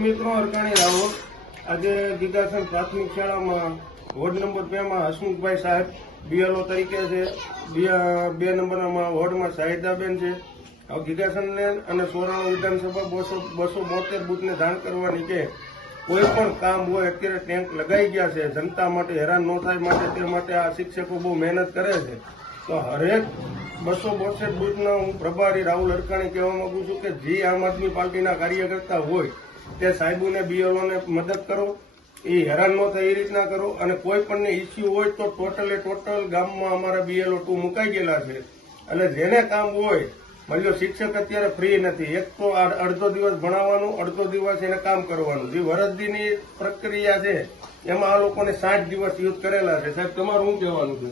મિત્રો અરકાણી રાવલ આજે ગીગાસન પ્રાથમિક શાળામાં વોર્ડ નંબર 2 માં હસમુખભાઈ સાહેબ બીએલઓ તરીકે છે. 2 નંબરના વોર્ડમાં શાહિદાબેન છે. ગીગાસનને અને સોરાણા વિધાનસભા 272 બુથને જાણ કરવાની કે કોઈ પણ કામ હોય, અત્યારે ટેન્ક લગાઈ ગયા છે, જનતા માટે હેરાન ન થાય માટે તે માટે આ શિક્ષકો બહુ મહેનત કરે છે. તો હરેક 272 બુથના હું પ્રભારી રાહુલ અરકાણી કહેવા માંગુ છું કે જે આમ આદમી પાર્ટીના કાર્યકર્તા હોય તે સાહેબોને બીએલઓને મદદ કરો, એ હેરાન ન થાય એ રીતના કરો. અને કોઈ પણ ઇસ્યુ હોય તો ટોટલ ગામમાં અમારા BLO 2 મુકાઈ ગયેલા છે. એટલે જેને કામ હોય, માની લો શિક્ષક અત્યારે ફ્રી નથી, એક તો અડધો દિવસ ભણાવવાનું, અડધો દિવસ એને કામ કરવાનું. જે વરસદીની પ્રક્રિયા છે એમાં આ લોકોને 60 દિવસ યુઝ કરેલા છે. સાહેબ તમારું શું કહેવાનું છે?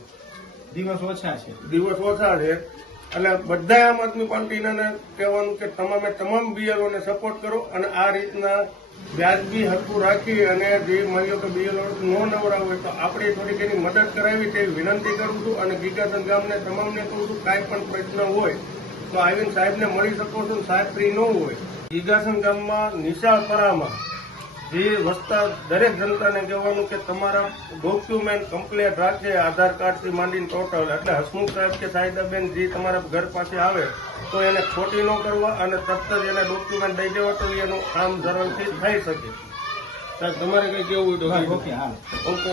દિવસ ઓછા છે. દિવસ ઓછા છે. એટલે બધા આમ આદમી પાર્ટીના કહેવાનું કે તમામ BLO ને સપોર્ટ કરો અને આ રીતના વ્યાજબી હક્કું રાખી અને જે માની લો કે BLO નો નવરા હોય તો આપણે થોડીક એની મદદ કરાવી તેવી વિનંતી કરું છું. અને ગીગાસન ગામને તમામને કહું છું, કાંઈ પણ પ્રશ્ન હોય તો આવીને સાહેબને મળી શકો છો. સાહેબ ફ્રી ન હોય. ગીગાસન ગામમાં નિશાળપરામાં જે વસતા દરેક જનતાને કહેવાનું કે તમારા ડોક્યુમેન્ટ કમ્પ્લીટ રાખે, આધાર કાર્ડથી માંડીને ટોટલ. એટલે હસમુખ સાહેબ કે સાહિદાબેન જે તમારા ઘર પાસે આવે તો એને ખોટી ન કરવા અને તરત જ એને ડોક્યુમેન્ટ દઈ દેવા તો એનું કામ ઝડપથી થઈ શકે. સાહેબ તમારે કઈ કેવું હોય તો ઓકે.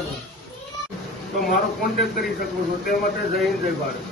તો મારો કોન્ટેક્ટ કરી શકો છો. તે માટે જય હિન્દ જય ભારત.